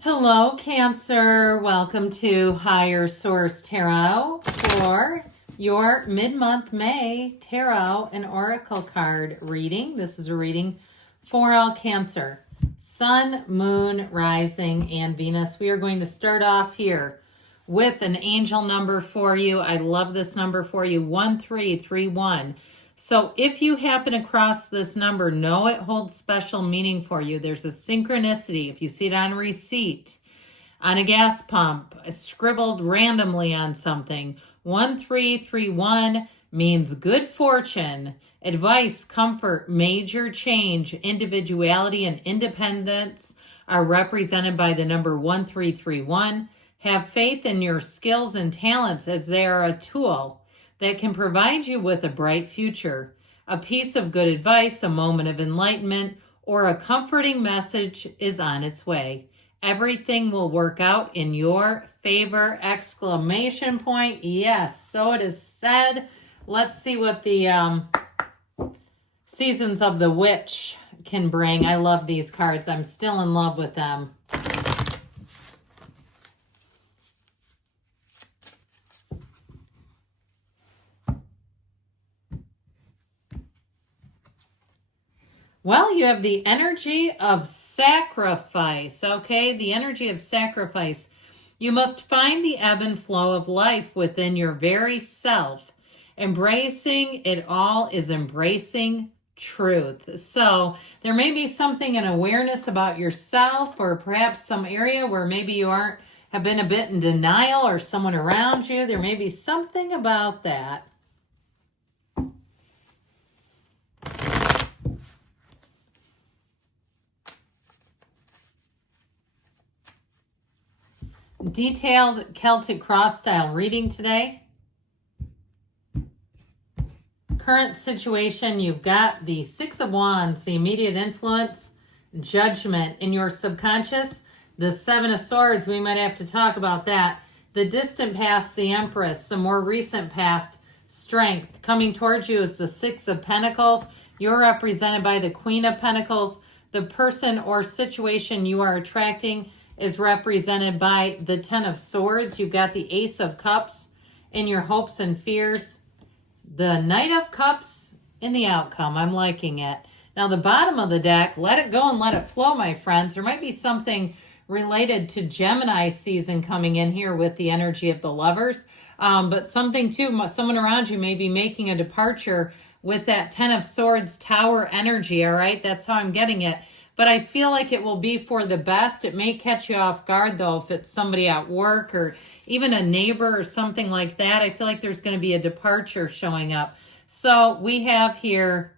Hello, Cancer. Welcome to Higher Source Tarot for your mid-month May Tarot and Oracle card reading. This is a reading for all Cancer. Sun, Moon, Rising, and Venus. We are going to start off here with an angel number for you. I love this number for you, 1331. So if you happen across this number, know it holds special meaning for you. There's a synchronicity. If you see it on a receipt, on a gas pump, scribbled randomly on something, 1331 means good fortune, advice, comfort, major change, individuality, and independence are represented by the number 1331. Have faith in your skills and talents as they are a tool that can provide you with a bright future. A piece of good advice, a moment of enlightenment, or a comforting message is on its way. Everything will work out in your favor! Exclamation point. Yes, so it is said. Let's see what the Seasons of the Witch can bring. I love these cards. I'm still in love with them. Well, you have the energy of sacrifice, okay? The energy of sacrifice. You must find the ebb and flow of life within your very self. Embracing it all is embracing truth. So there may be something, an awareness about yourself, or perhaps some area where maybe you have been a bit in denial, or someone around you. There may be something about that. Detailed Celtic cross style reading today. Current situation, you've got the Six of Wands, the immediate influence, judgment in your subconscious. The Seven of Swords, we might have to talk about that. The distant past, the Empress. The more recent past, strength. Coming towards you is the Six of Pentacles. You're represented by the Queen of Pentacles. The person or situation you are attracting is represented by the Ten of Swords. You've got the Ace of Cups in your hopes and fears. The Knight of Cups in the outcome. I'm liking it. Now the bottom of the deck, let it go and let it flow, my friends. There might be something related to Gemini season coming in here with the energy of the Lovers. But something too, someone around you may be making a departure with that Ten of Swords Tower energy, all right? That's how I'm getting it. But I feel like it will be for the best. It may catch you off guard, though, if it's somebody at work or even a neighbor or something like that. I feel like there's going to be a departure showing up. So we have here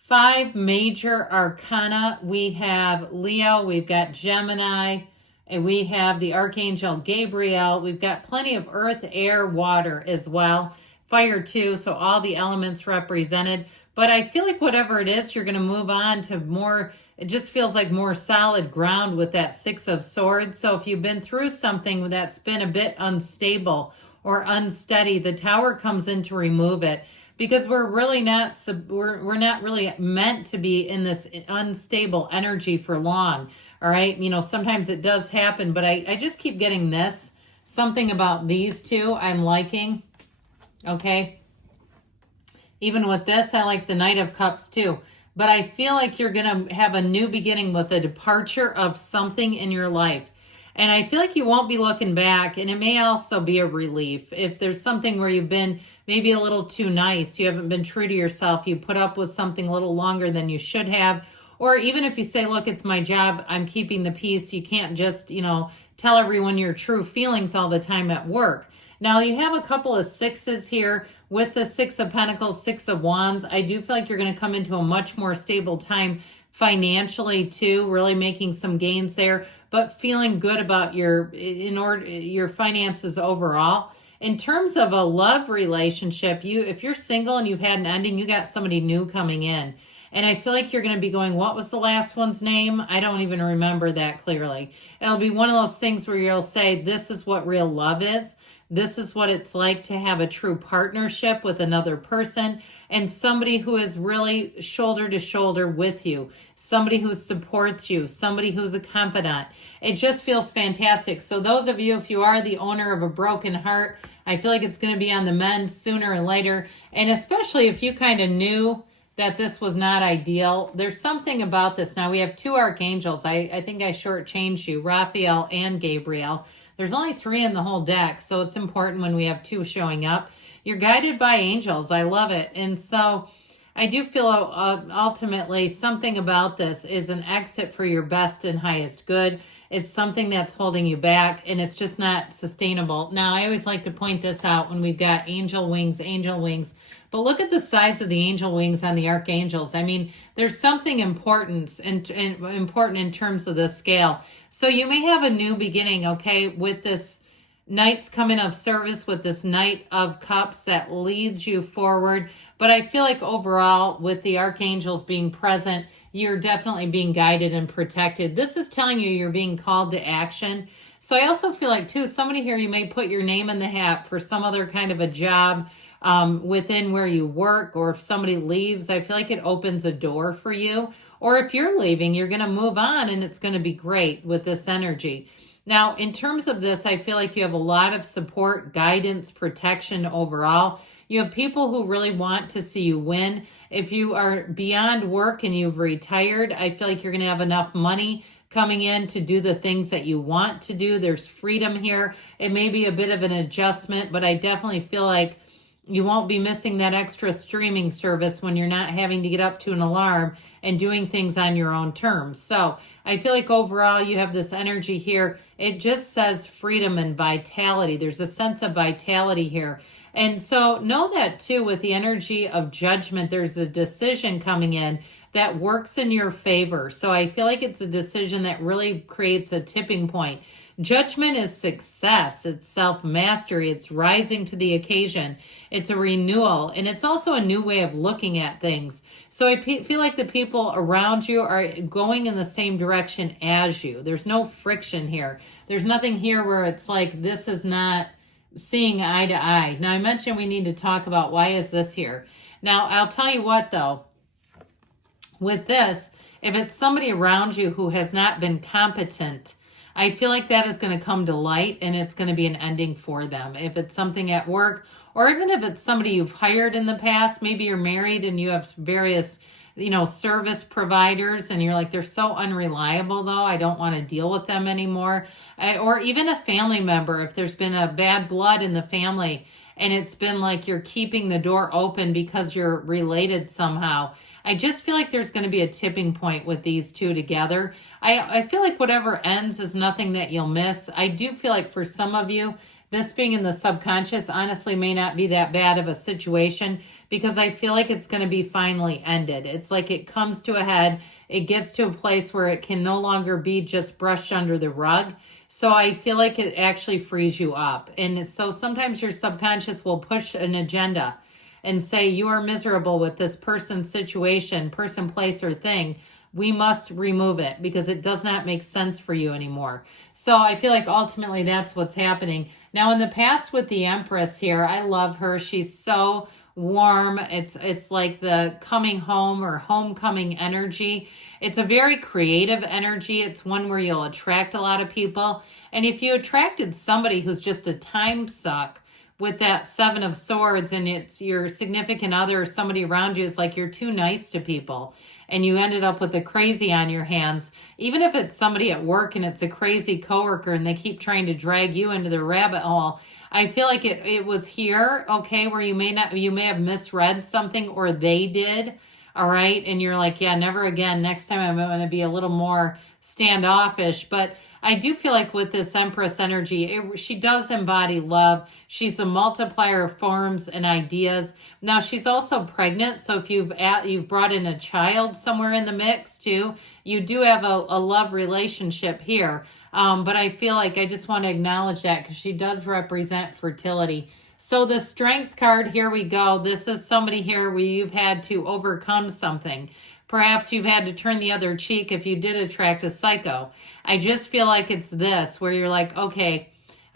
5 major arcana. We have Leo, we've got Gemini, and we have the Archangel Gabriel. We've got plenty of earth, air, water as well. Fire too, so all the elements represented. But I feel like whatever it is, you're going to move on to more, it just feels like more solid ground with that Six of Swords. So if you've been through something that's been a bit unstable or unsteady, the Tower comes in to remove it, because we're really not, we're not really meant to be in this unstable energy for long. All right. You know, sometimes it does happen, but I just keep getting this, something about these two I'm liking. Okay. Even with this, I like the Knight of Cups too. But I feel like you're going to have a new beginning with a departure of something in your life. And I feel like you won't be looking back. And it may also be a relief. If there's something where you've been maybe a little too nice, you haven't been true to yourself, you put up with something a little longer than you should have. Or even if you say, look, it's my job, I'm keeping the peace. You can't just, tell everyone your true feelings all the time at work. Now you have a couple of sixes here with the Six of Pentacles, Six of Wands. I do feel like you're going to come into a much more stable time financially too, really making some gains there, but feeling good about your finances overall. In terms of a love relationship, if you're single and you've had an ending, you got somebody new coming in. And I feel like you're going to be going, what was the last one's name? I don't even remember that clearly. It'll be one of those things where you'll say, this is what real love is. This is what it's like to have a true partnership with another person and somebody who is really shoulder to shoulder with you, somebody who supports you, somebody who's a confidant. It just feels fantastic. So those of you, if you are the owner of a broken heart, I feel like it's going to be on the mend sooner or later. And especially if you kind of knew that this was not ideal, there's something about this. Now we have two archangels. I think I shortchanged you, Raphael and Gabriel. There's only 3 in the whole deck, so it's important when we have 2 showing up. You're guided by angels. I love it. And so I do feel ultimately something about this is an exit for your best and highest good. It's something that's holding you back, and it's just not sustainable. Now, I always like to point this out when we've got angel wings, but look at the size of the angel wings on the archangels. I mean, there's something important in terms of the scale. So you may have a new beginning, okay, with this Knights coming of service, with this Knight of Cups that leads you forward. But I feel like overall, with the archangels being present, you're definitely being guided and protected. This is telling you you're being called to action. So I also feel like, too, somebody here, you may put your name in the hat for some other kind of a job within where you work, or if somebody leaves, I feel like it opens a door for you. Or if you're leaving, you're going to move on and it's going to be great with this energy. Now, in terms of this, I feel like you have a lot of support, guidance, protection overall. You have people who really want to see you win. If you are beyond work and you've retired, I feel like you're going to have enough money coming in to do the things that you want to do. There's freedom here. It may be a bit of an adjustment, but I definitely feel like you won't be missing that extra streaming service when you're not having to get up to an alarm and doing things on your own terms. So I feel like overall you have this energy here. It just says freedom and vitality. There's a sense of vitality here. And so know that too, with the energy of judgment, there's a decision coming in that works in your favor. So I feel like it's a decision that really creates a tipping point. Judgment is success. It's self-mastery. It's rising to the occasion. It's a renewal. And it's also a new way of looking at things. So I feel like the people around you are going in the same direction as you. There's no friction here. There's nothing here where it's like this is not seeing eye to eye. Now, I mentioned we need to talk about why is this here. Now, I'll tell you what, though. With this, if it's somebody around you who has not been competent, I feel like that is going to come to light and it's going to be an ending for them. If it's something at work, or even if it's somebody you've hired in the past, maybe you're married and you have various, service providers and you're like, they're so unreliable though, I don't want to deal with them anymore. Or even a family member, if there's been a bad blood in the family and it's been like you're keeping the door open because you're related somehow. I just feel like there's going to be a tipping point with these two together. I feel like whatever ends is nothing that you'll miss. I do feel like for some of you, this being in the subconscious honestly may not be that bad of a situation because I feel like it's going to be finally ended. It's like it comes to a head. It gets to a place where it can no longer be just brushed under the rug. So I feel like it actually frees you up. And so sometimes your subconscious will push an agenda and say, you are miserable with this person, situation, person, place, or thing. We must remove it because it does not make sense for you anymore. So I feel like ultimately that's what's happening. Now in the past with the Empress here, I love her. She's so warm. It's like the coming home or homecoming energy. It's a very creative energy. It's one where you'll attract a lot of people. And if you attracted somebody who's just a time suck, with that 7 of Swords and it's your significant other or somebody around you is like you're too nice to people and you ended up with a crazy on your hands, even if it's somebody at work and it's a crazy coworker and they keep trying to drag you into the rabbit hole, I feel like it was here, okay, where you may have misread something or they did, all right, and you're like, yeah, never again. Next time I'm going to be a little more standoffish, but I do feel like with this Empress energy, she does embody love. She's a multiplier of forms and ideas. Now, she's also pregnant, so if you've brought in a child somewhere in the mix too, you do have a love relationship here. But I feel like I just want to acknowledge that because she does represent fertility. So the Strength card, here we go. This is somebody here where you've had to overcome something. Perhaps you've had to turn the other cheek if you did attract a psycho. I just feel like it's this, where you're like, okay,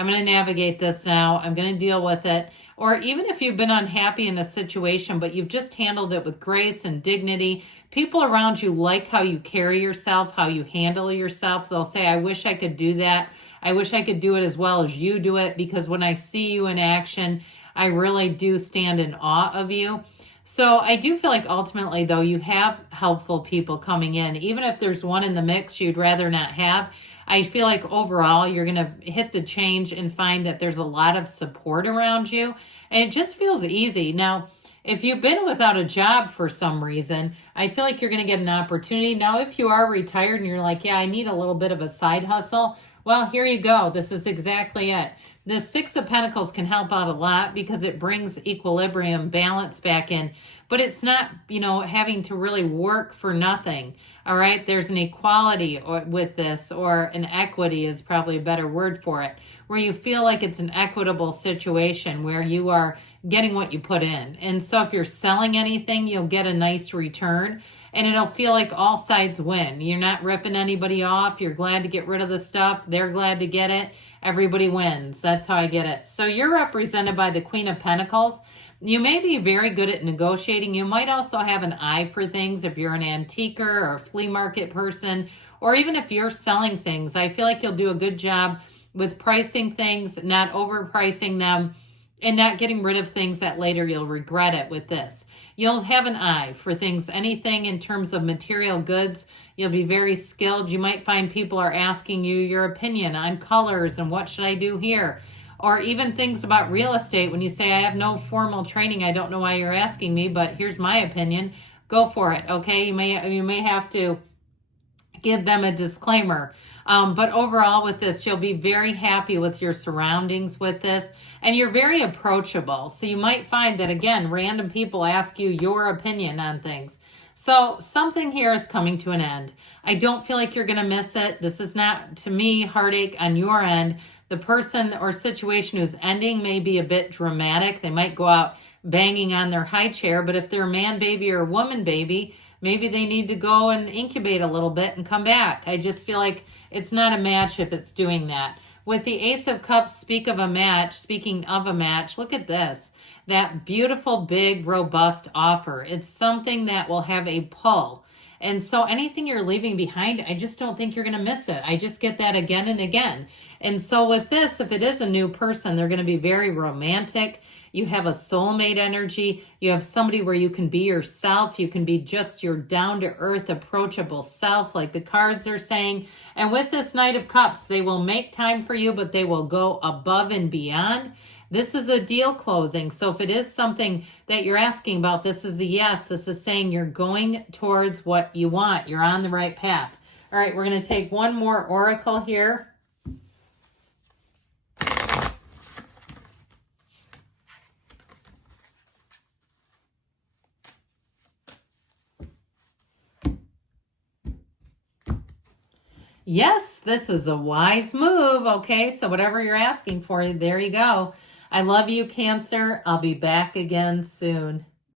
I'm going to navigate this now. I'm going to deal with it. Or even if you've been unhappy in a situation, but you've just handled it with grace and dignity, people around you like how you carry yourself, how you handle yourself. They'll say, I wish I could do that. I wish I could do it as well as you do it, because when I see you in action, I really do stand in awe of you. So I do feel like ultimately, though, you have helpful people coming in. Even if there's one in the mix you'd rather not have, I feel like overall you're going to hit the change and find that there's a lot of support around you. And it just feels easy. Now, if you've been without a job for some reason, I feel like you're going to get an opportunity. Now, if you are retired and you're like, yeah, I need a little bit of a side hustle, well, here you go. This is exactly it. The Six of Pentacles can help out a lot because it brings equilibrium, balance back in, but it's not, having to really work for nothing. All right. There's an equality with this, or an equity is probably a better word for it, where you feel like it's an equitable situation where you are getting what you put in. And so if you're selling anything, you'll get a nice return. And it'll feel like all sides win. You're not ripping anybody off. You're glad to get rid of the stuff. They're glad to get it. Everybody wins. That's how I get it. So you're represented by the Queen of Pentacles. You may be very good at negotiating. You might also have an eye for things if you're an antiquer or a flea market person, or even if you're selling things. I feel like you'll do a good job with pricing things, not overpricing them, and not getting rid of things that later you'll regret it with this. You'll have an eye for things, anything in terms of material goods. You'll be very skilled. You might find people are asking you your opinion on colors and what should I do here? Or even things about real estate. When you say, I have no formal training, I don't know why you're asking me, but here's my opinion. Go for it, okay? You may have to give them a disclaimer. But overall with this, you'll be very happy with your surroundings with this, and you're very approachable. So you might find that, again, random people ask you your opinion on things. So something here is coming to an end. I don't feel like you're going to miss it. This is not, to me, heartache on your end. The person or situation who's ending may be a bit dramatic. They might go out banging on their high chair, but if they're a man baby or a woman baby, maybe they need to go and incubate a little bit and come back. I just feel like it's not a match if it's doing that. With the Ace of Cups, speaking of a match, look at this. That beautiful, big, robust offer. It's something that will have a pull. And so anything you're leaving behind, I just don't think you're going to miss it. I just get that again and again. And so with this, if it is a new person, they're going to be very romantic. You have a soulmate energy. You have somebody where you can be yourself. You can be just your down-to-earth, approachable self, like the cards are saying. And with this Knight of Cups, they will make time for you, but they will go above and beyond. This is a deal closing. So if it is something that you're asking about, this is a yes. This is saying you're going towards what you want. You're on the right path. All right, we're going to take one more oracle here. Yes, this is a wise move. Okay, so whatever you're asking for, there you go. I love you, Cancer. I'll be back again soon.